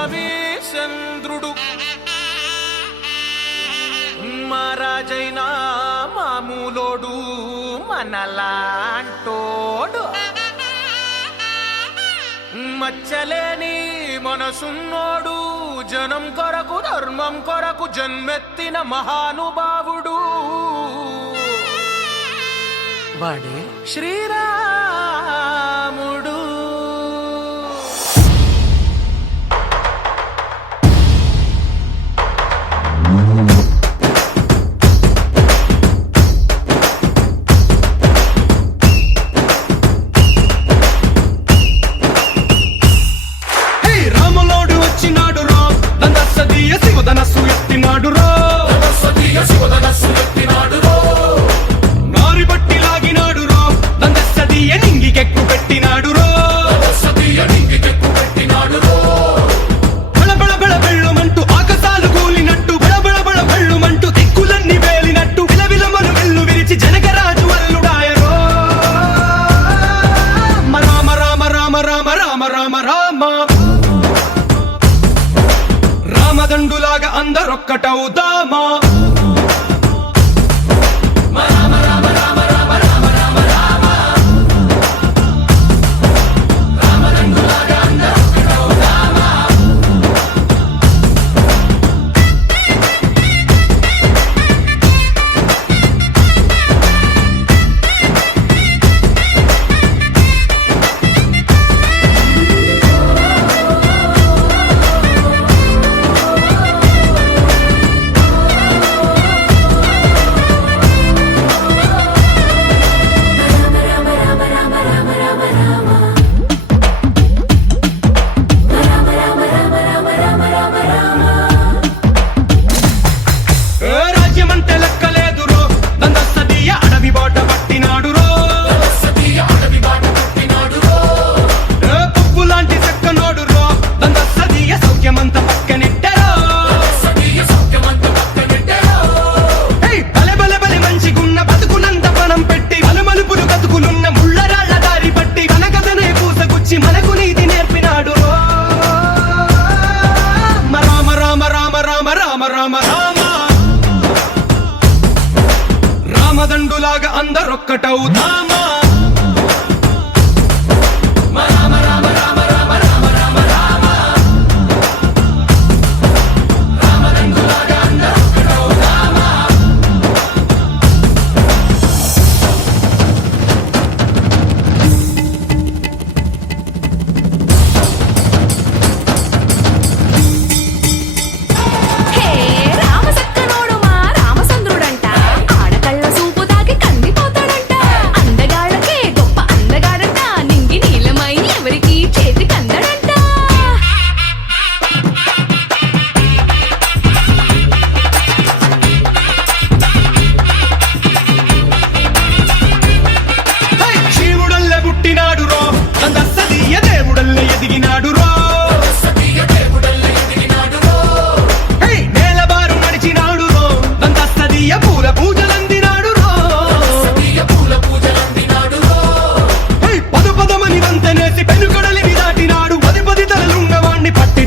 రవి చంద్రుడు మహారాజైనా మామూలోడు మనలాంటోడు మచ్చలేని మనసున్నోడు జనం కొరకు ధర్మం కొరకు జన్మెత్తిన మహానుభావుడు వాడే శ్రీరాముడు. శివధనస్సు ఎత్తినాడు రో, నారి బట్టి లాగినాడు రో, దందస్సదీయ నింగికెక్కు పెట్టినాడు రో, బళబళ బళ బెళ్ళుమంటూ ఆకాశాలు కూలినట్టు బళబళ బళ బెళ్ళుమంటూ దిక్కులన్నీ వేలినట్టు విలవిలమను వెళ్ళు విరిచి జనకరాజు అల్లుడాయరో. రామ రామ రామ రామ రామ రామ రామ రామదండులాగా అందరొక్కటవుదామా. రాజ్యమంటే లెక్కలేదు రో, దందస్సదీయ అడవి బాట పట్టినాడు రో, పువ్వు లాంటి చక్కనోడు రో, దందస్సదీయ సౌఖ్యమంత పక్కనెట్టరో. బలె బలె బలె మంచిగున్న బతుకునంత పణం పెట్టి మలుమలుపులు బతుకులున్న ముళ్ళరాళ్ల దారి పట్టి మన కథనే పూసగుచ్చి మనకు నీతి నేర్పినాడు రో. రామ రామ రామ రామ రామ రామ రామ రామదండులాగా అందరొక్కటవుదామా. పది పదమని వంతనేసి పెనుకడలిని దాటినాడు, 10 తలలున్నవాణ్ణి పట్టి